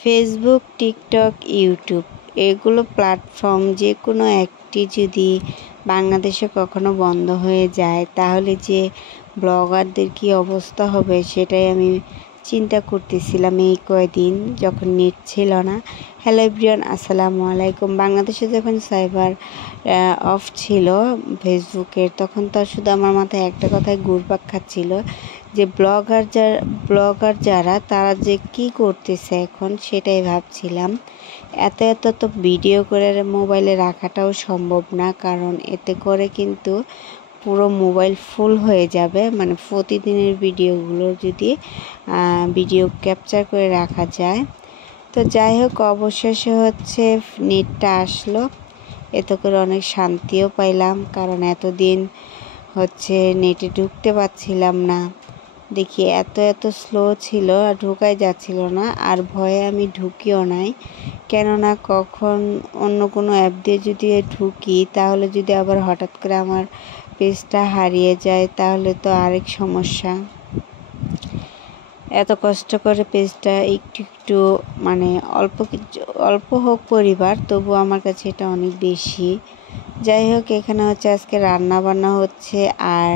Facebook, TikTok, YouTube এগুলো platform যে কোনো একটি যদি বাংলাদেশে কখনো বন্ধ হয়ে যায় তাহলে যে ব্লগারদের কী অবস্থা হবে সেটাই আমি চিন্তা করতেছিলাম এই কয়দিন যখন নেট ছিল না। হ্যালো এভরিওয়ান, আসসালামু আলাইকুম। বাংলাদেশে যখন সাইবার অফ ছিল ফেসবুকের, তখন তো শুধু আমার মাথায় একটা কথাই ঘুরপাক খাচ্ছিল যে ব্লগার যারা তারা যে কি করতেছে এখন সেটাই ভাবছিলাম। এত তো ভিডিও করে মোবাইলে রাখাটাও সম্ভব না, কারণ এতে করে কিন্তু পুরো মোবাইল ফুল হয়ে যাবে। মানে প্রতিদিনের ভিডিওগুলো যদি ভিডিও ক্যাপচার করে রাখা যায়। তো যাই হোক, অবশেষে হচ্ছে নেটটা আসলো, এতে করে অনেক শান্তিও পাইলাম, কারণ এতদিন হচ্ছে নেটে ঢুকতে পারছিলাম না। দেখি এত স্লো ছিল, ঢোকাই যাচ্ছিল না, আর ভয়ে আমি ঢুকিও নাই। কেননা কখন অন্য কোনো অ্যাপ দিয়ে যদি ঢুকি তাহলে যদি আবার হঠাৎ করে আমার পেজটা হারিয়ে যায় তাহলে তো আরেক সমস্যা। এত কষ্ট করে পেজটা একটু মানে অল্প হোক পরিবার, তবু আমার কাছে এটা অনেক বেশি। যাই হোক, এখানে হচ্ছে আজকে রান্না বান্না হচ্ছে আর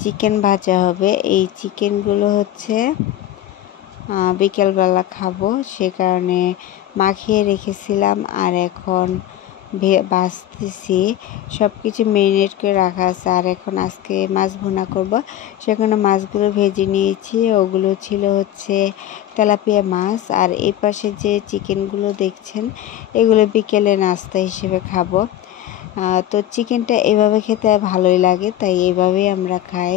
চিকেন ভাজা হবে। এই চিকেনগুলো হচ্ছে বিকেলবেলা খাবো, সে কারণে মাখিয়ে রেখেছিলাম আর এখন ভাজতেছি। সব কিছু ম্যারিনেট করে রাখা আছে, আর এখন আজকে মাছ ভুনা করব। সেখানে মাছগুলো ভেজে নিয়েছি, ওগুলো ছিল হচ্ছে তেলাপিয়া মাছ। আর এই পাশে যে চিকেনগুলো দেখছেন এগুলো বিকেলে নাস্তা হিসেবে খাবো। তো চিকেনটা এভাবে খেতে ভালোই লাগে, তাই এভাবেই আমরা খাই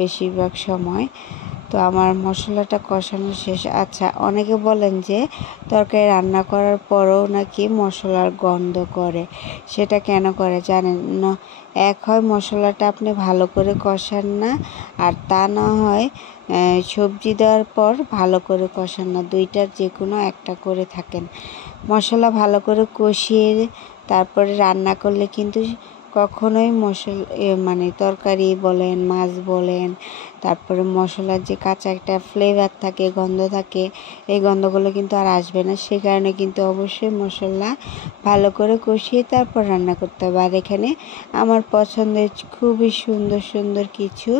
বেশিরভাগ সময়। তো আমার মশলাটা কষানো শেষ। আচ্ছা, অনেকে বলেন যে তরকারি রান্না করার পরেও নাকি মশলার গন্ধ করে, সেটা কেন করে জানেন না? এক হয় মশলাটা আপনি ভালো করে কষান না, আর তা না হয় সবজি দেওয়ার পর ভালো করে কষান না, দুইটার যে কোনো একটা করে থাকেন। মশলা ভালো করে কষিয়ে তারপরে রান্না করলে কিন্তু কখনোই মানে তরকারি বলেন, মাছ বলেন, তারপরে মশলার যে কাঁচা একটা ফ্লেভার থাকে, গন্ধ থাকে, এই গন্ধগুলো কিন্তু আর আসবে না। সে কারণে কিন্তু অবশ্যই মশলা ভালো করে কষিয়ে তারপর রান্না করতে হবে। আর এখানে আমার পছন্দের খুবই সুন্দর কিছু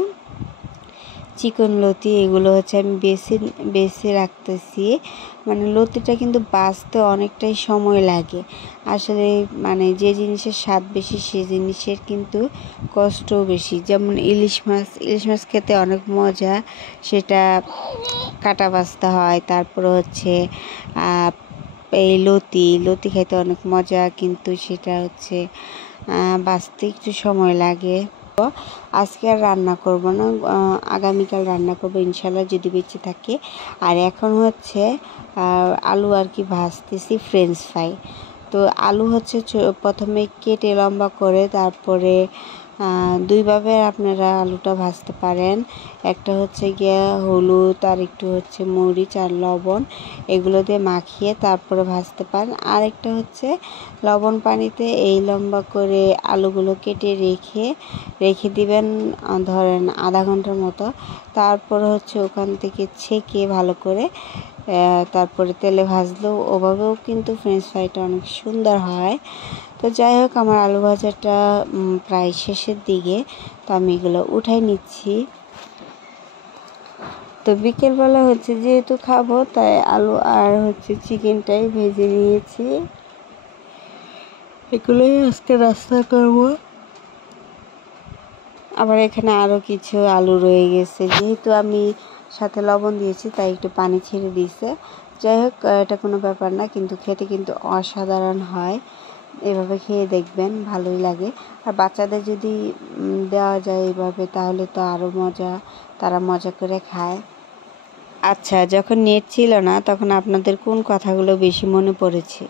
চিকন লতি, এগুলো হচ্ছে আমি বেছে রাখতেছি। মানে লতিটা কিন্তু বাছতে অনেকটাই সময় লাগে আসলে। মানে যে জিনিসের স্বাদ বেশি সে জিনিসের কিন্তু কষ্টও বেশি। যেমন ইলিশ মাছ খেতে অনেক মজা, সেটা কাটা বাছতে হয়। তারপর হচ্ছে এই লতি খেতে অনেক মজা, কিন্তু সেটা হচ্ছে বাছতে একটু সময় লাগে। আজকে আর রান্না করব না, আগামীকাল রান্না করব ইনশাল্লাহ যদি বেঁচে থাকে। আর এখন হচ্ছে আলু আর কি ভাজতেছি, ফ্রেঞ্চ ফ্রাই। তো আলু হচ্ছে প্রথমে কেটে লম্বা করে, তারপরে দুইভাবে আপনারা আলুটা ভাজতে পারেন। একটা হচ্ছে গিয়ে হলুদ আর একটু হচ্ছে মরিচ আর লবণ, এগুলো দিয়ে মাখিয়ে তারপরে ভাজতে পারেন। আর একটা হচ্ছে লবণ পানিতে এই লম্বা করে আলুগুলো কেটে রেখে দিবেন, ধরেন আধা ঘন্টার মতো। তারপর হচ্ছে ওখান থেকে ছেঁকে ভালো করে তারপরে তেলে ভাজলেও ওভাবেও কিন্তু ফ্রেঞ্চ ফ্রাইটা অনেক সুন্দর হয়। তো যাই হোক, আমার আলু ভাজাটা প্রায় শেষের দিকে, তো আমি এগুলো উঠাই নিচ্ছি। তো বিকেলবেলা হচ্ছে যেহেতু খাবো, তাই আলু আর হচ্ছে চিকেনটাই ভেজে নিয়েছি, এগুলোই আজকে নাস্তা করব। আবার এখানে আরও কিছু আলু রয়ে গেছে, যেহেতু আমি সাথে লবণ দিয়েছি তাই একটু পানি ছেড়ে দিয়েছে। যাই হোক, এটা কোনো ব্যাপার না, কিন্তু খেতে কিন্তু অসাধারণ হয়। এভাবে খেয়ে দেখবেন, ভালোই লাগে। আর বাচ্চাদের যদি দেওয়া যায় এইভাবে তাহলে তো আরও মজা, তারা মজা করে খায়। আচ্ছা, যখন নেট ছিল না তখন আপনাদের কোন কথাগুলো বেশি মনে পড়েছে?